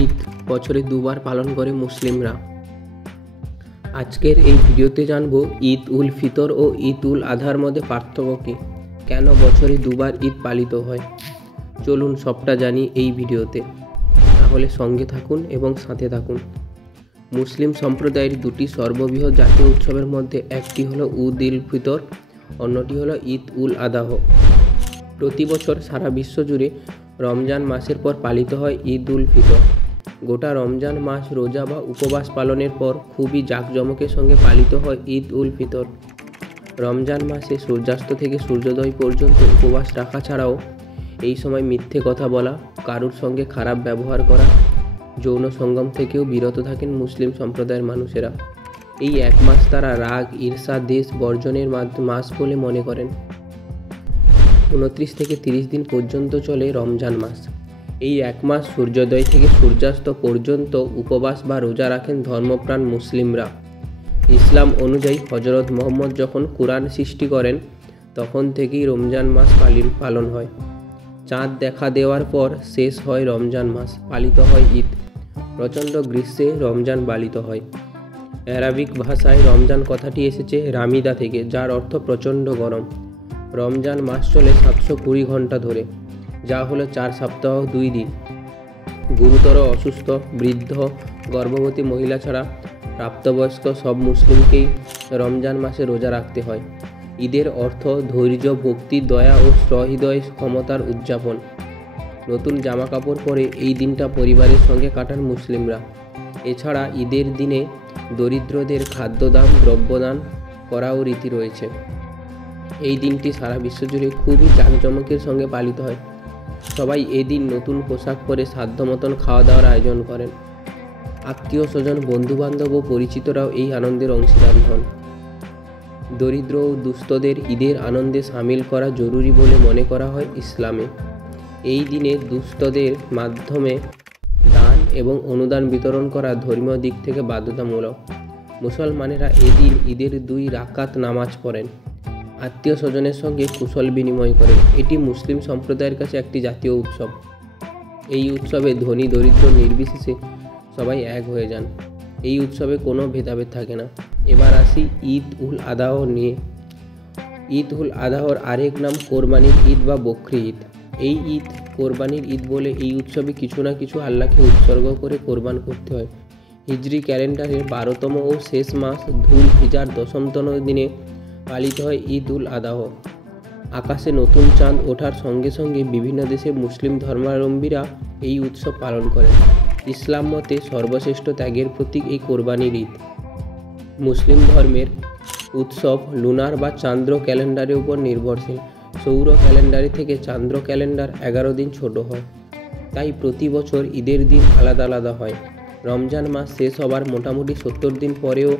ঈদ বছরে দুবার পালন করে মুসলিমরা। আজকের এই ভিডিওতে জানব ঈদ উল ফিতর ও ঈদ উল আধার মধ্যে পার্থক্য কী, কেন বছরে দুবার ঈদ পালিত হয়। চলুন সবটা জানি এই ভিডিওতে, তাহলে সঙ্গে থাকুন এবং সাথে থাকুন। মুসলিম সম্প্রদায়ের দুটি সর্ববৃহৎ জাতীয় উৎসবের মধ্যে একটি হলো ঈদ উল ফিতর, অন্যটি হলো ঈদ উল আদাহ। প্রতি বছর সারা বিশ্ব জুড়ে রমজান মাসের পর পালিত হয় ঈদ উল ফিতর। গোটা রমজান মাস রোজা বা উপবাস পালনের পর খুবই জাঁকজমকের সঙ্গে পালিত হয় ঈদ উল ফিতর। রমজান মাসে সূর্যাস্ত থেকে সূর্যোদয় পর্যন্ত উপবাস রাখা ছাড়াও এই সময় মিথ্যে কথা বলা, কারুর সঙ্গে খারাপ ব্যবহার করা, যৌন সঙ্গম থেকেও বিরত থাকেন মুসলিম সম্প্রদায়ের মানুষেরা। এই এক মাস তারা রাগ, ঈর্ষা, দেশ বর্জনের মাস বলে মনে করেন। 29 থেকে 30 দিন পর্যন্ত চলে রমজান মাস। এই এক মাস সূর্যোদয় থেকে সূর্যাস্ত পর্যন্ত উপবাস বা রোজা রাখেন ধর্মপ্রাণ মুসলিমরা। ইসলাম অনুযায়ী হজরত মুহাম্মদ যখন কুরআন সৃষ্টি করেন তখন থেকেই রমজান মাস পালন হয়। চাঁদ দেখা দেওয়ার পর শেষ হয় রমজান মাস, পালিত হয় ঈদ। প্রচণ্ড গ্রীষ্মে রমজান পালিত হয়। অ্যারাবিক ভাষায় রমজান কথাটি এসেছে রামিদা থেকে, যার অর্থ প্রচণ্ড গরম। রমজান মাস চলে 720 ঘন্টা ধরে, যা হলো 4 সপ্তাহ 2 দিন। গুরুতর অসুস্থ, বৃদ্ধ, গর্ভবতী মহিলা ছাড়া প্রাপ্তবয়স্ক সব মুসলিমকেই রমজান মাসে রোজা রাখতে হয়। ঈদের অর্থ ধৈর্য, ভক্তি, দয়া ও সহৃদয় ক্ষমতার উদযাপন। নতুন জামা কাপড় পরে এই দিনটা পরিবারের সঙ্গে কাটান মুসলিমরা। এছাড়া ঈদের দিনে দরিদ্রদের খাদ্যদান, দ্রব্যদান করাও রীতি রয়েছে। এই দিনটি সারা বিশ্বজুড়ে খুবই জাঁকজমকের সঙ্গে পালিত হয়। সবাই এদিন নতুন পোশাক পরে সাধ্য মতন খাওয়া দাওয়ার আয়োজন করেন। আত্মীয় স্বজন, বন্ধুবান্ধব ও পরিচিতরাও এই আনন্দের অংশীদার হন। দরিদ্র ও দুস্থদের ঈদের আনন্দে সামিল করা জরুরি বলে মনে করা হয় ইসলামে। এই দিনে দুস্থদের মাধ্যমে দান এবং অনুদান বিতরণ করা ধর্মীয় দিক থেকে বাধ্যতামূলক। মুসলমানেরা এদিন ঈদের 2 রাকাত নামাজ পড়েন, আত্মীয় স্বজনের সঙ্গে কুশল বিনিময় করেন। এটি মুসলিম সম্প্রদায়ের কাছে একটি জাতীয় উৎসব। এই উৎসবে ধনী দরিদ্র নির্বিশেষে সবাই এক হয়ে যান। এই উৎসবে কোনো ভেদাভেদ থাকে না। এবার আসি ঈদ উল আদাহ নিয়ে। ঈদ উল আদাহর আরেক নাম কোরবানির ঈদ বা বকরি ঈদ। এই ঈদ কোরবানির ঈদ বলে এই উৎসবে কিছু না কিছু আল্লাহকে উৎসর্গ করে কোরবান করতে হয়। হিজরি ক্যালেন্ডারের 12তম ও শেষ মাস ধুল হিজার 10তম দিনে পালিত হয় ঈদ উল আদাহ। আকাশে নতুন চাঁদ ওঠার সঙ্গে সঙ্গে বিভিন্ন দেশে মুসলিম ধর্মাবলম্বীরা এই উৎসব পালন করেন। ইসলাম মতে সর্বশ্রেষ্ঠ ত্যাগের প্রতীক এই কোরবানির ঈদ। মুসলিম ধর্মের উৎসব লুনার বা চান্দ্র ক্যালেন্ডারের উপর নির্ভরশীল। সৌর ক্যালেন্ডারের থেকে চান্দ্র ক্যালেন্ডার 11 দিন ছোট হয়, তাই প্রতি বছর ঈদের দিন আলাদা আলাদা হয়। রমজান মাস শেষ হবার মোটামুটি 70 দিন পরেও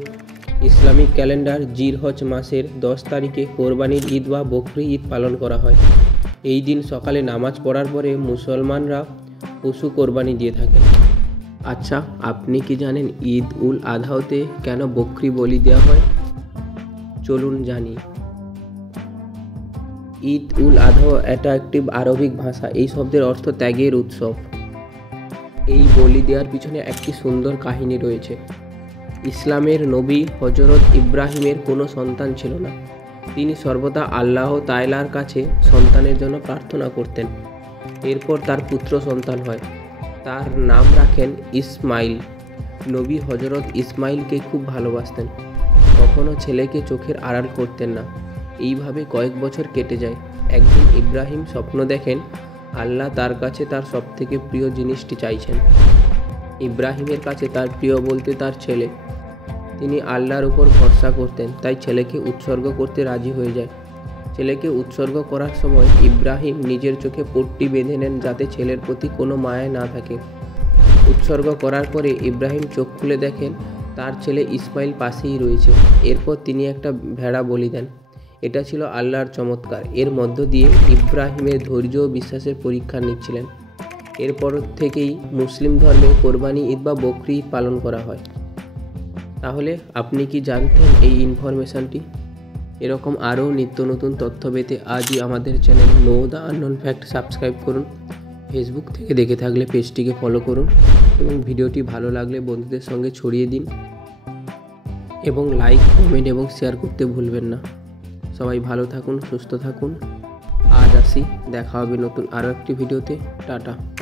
ইসলামিক ক্যালেন্ডার জিলহজ মাসের 10 তারিখে কোরবানির ঈদ বা বকরি ঈদ পালন করা হয়। এই দিন সকালে নামাজ পড়ার পরে মুসলমানরা পশু কোরবানি দিয়ে থাকেন। আচ্ছা, আপনি কি জানেন ঈদ উল আদাহতে কেন বকরি বলি দেওয়া হয়? চলুন জানি। ঈদ উল আদাহ এটা একটি আরবিক ভাষা। এই শব্দের অর্থ ত্যাগের উৎসব। এই বলি দেওয়ার পিছনে একটি সুন্দর কাহিনী রয়েছে। ইসলামের নবী হজরত ইব্রাহিমের কোনো সন্তান ছিল না। তিনি সর্বদা আল্লাহ তাআলার কাছে সন্তানের জন্য প্রার্থনা করতেন। এরপর তার পুত্র সন্তান হয়। তার নাম রাখেন ইসমাইল। নবী হজরত ইসমাইলকে খুব ভালোবাসতেন। কখনো ছেলেকে চোখের আড়াল করতেন না। এইভাবে কয়েক বছর কেটে যায়। একদিন ইব্রাহিম স্বপ্ন দেখেন আল্লাহ তার কাছে তার সবথেকে প্রিয় জিনিসটি চাইছেন। ইব্রাহিমের কাছে তার প্রিয় বলতে তার ছেলে। তিনি আল্লাহর উপর ভরসা করতেন, তাই ছেলেকে উৎসর্গ করতে রাজি হয়ে যায়। ছেলেকে উৎসর্গ করার সময় ইব্রাহিম নিজের চোখে পট্টি বেঁধে নেন যাতে ছেলের প্রতি কোনো মায়া না থাকে। উৎসর্গ করার পরে ইব্রাহিম চোখ খুলে দেখেন তার ছেলে ইসমাইল পাশেই রয়েছে। এরপর তিনি একটা ভেড়া বলি দেন। এটা ছিল আল্লাহর চমৎকার। এর মধ্য দিয়ে ইব্রাহিমের ধৈর্য ও বিশ্বাসের পরীক্ষা নিচ্ছিলেন। এরপর থেকেই মুসলিম ধর্মে কোরবানি ঈদ বা বকরি ঈদ পালন করা হয়। তাহলে আপনি কি জানতেন এই ইনফরমেশনটি? এরকম আরও নিত্য নতুন তথ্য পেতে আজই আমাদের channel know the unknown fact subscribe করুন ফেসবুক থেকে দেখে থাকলে পেজটিকে ফলো করুন এবং ভিডিওটি ভালো লাগলে বন্ধুদের সঙ্গে ছড়িয়ে দিন এবং লাইক, কমেন্ট এবং শেয়ার করতে ভুলবেন না। সবাই ভালো থাকুন, সুস্থ থাকুন। আজ আসি, দেখা হবে নতুন আরও একটি ভিডিওতে। টাটা।